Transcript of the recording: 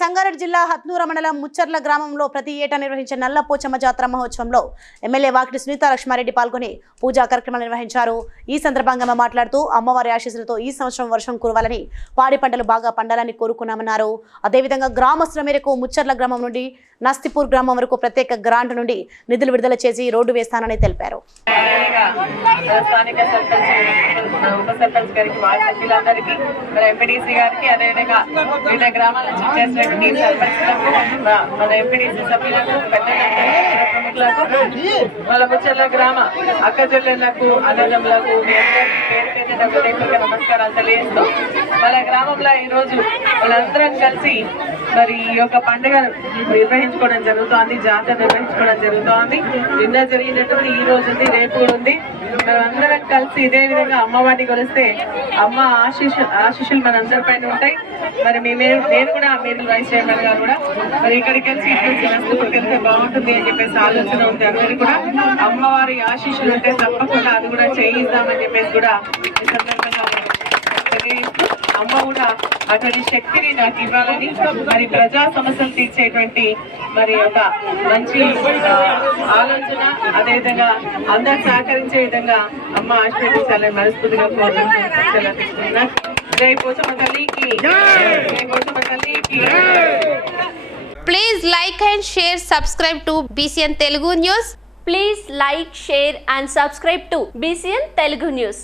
సంగారెడ్డి జిల్లా హత్నూర మండలం ముచ్చర్ల గ్రామంలో ప్రతి ఏటా నిర్వహించే నల్ల పోచమ్మ జాతర మహోత్సవంలో ఎమ్మెల్యే వాకిటి సునీత లక్ష్మారెడ్డి పాల్గొని పూజా కార్యక్రమాలు నిర్వహించారు. ఈ సందర్భంగా మాట్లాడుతూ అమ్మవారి ఆశీస్సులతో ఈ సంవత్సరం వర్షం కురవాలని పాడి పంటలు బాగా పండాలని కోరుకున్నామన్నారు. అదేవిధంగా గ్రామస్తుల మేరకు ముచ్చర్ల గ్రామం నుండి నస్తిపూర్ గ్రామం వరకు ప్రత్యేక గ్రాంట్ నుండి నిధులు విడుదల చేసి రోడ్డు వేస్తానని తెలిపారు. ఉప సర్పంచ్ గారికి వార్డు సభ్యులందరికీ గారికి అదేవిధంగా వివిధ గ్రామాల నుంచి చేసినటువంటి సర్పంచ్లకు మన- ఎంపీడీసీ సభ్యులకు పెద్దలకు వాళ్ళ గ్రామ అక్క చెల్లెళ్ళకు అన్నదమ్ములకు పేరు పేరున హృదయపూర్వక నమస్కారాలు తెలియజేస్తూ వాళ్ళ గ్రామంలో ఈ రోజు వాళ్ళందరం కలిసి మరి ఈ యొక్క పండుగ నిర్వహించుకోవడం జరుగుతోంది జాతర నిర్వహించుకోవడం జరుగుతోంది. నిన్న జరిగినటువంటి ఈ రోజు ఉంది రేపు కూడా ఉంది. మనం కొలిస్తే ఇదే విధంగా అమ్మవారిని కొలిస్తే అమ్మ ఆశీష్ ఆశీస్సులు మన అందరి పైన ఉంటాయి. మరి మీ నేను కూడా మీరు వైస్ చైర్మన్ గారు కూడా మరి ఇక్కడికి వెళ్ళి వెళ్తే బాగుంటుంది అని చెప్పేసి ఆలోచన ఉంది అందరు కూడా అమ్మవారి ఆశీస్సులు ఉంటే తప్పకుండా అది కూడా చేయిద్దామని చెప్పేసి కూడా ఈ సందర్భంగా తెలియజేస్తూ అమ్మ కూడా అతని శక్తిని నాకు ఇవ్వాలని మరి ప్రజా సమస్యలు తీర్చేటువంటి మరి ఒక మంచి ఆలోచన అదేవిధంగా అందరు సహకరించే విధంగా అమ్మ ఆశీర్వదించాలని మనస్ఫూర్తిగా కోరుకుంటున్నా జై పోచమ్మ తల్లికి. జై. పోచమ్మ తల్లికి. Please like and share, subscribe to BCN Telugu News. Please like, share and subscribe to BCN Telugu News.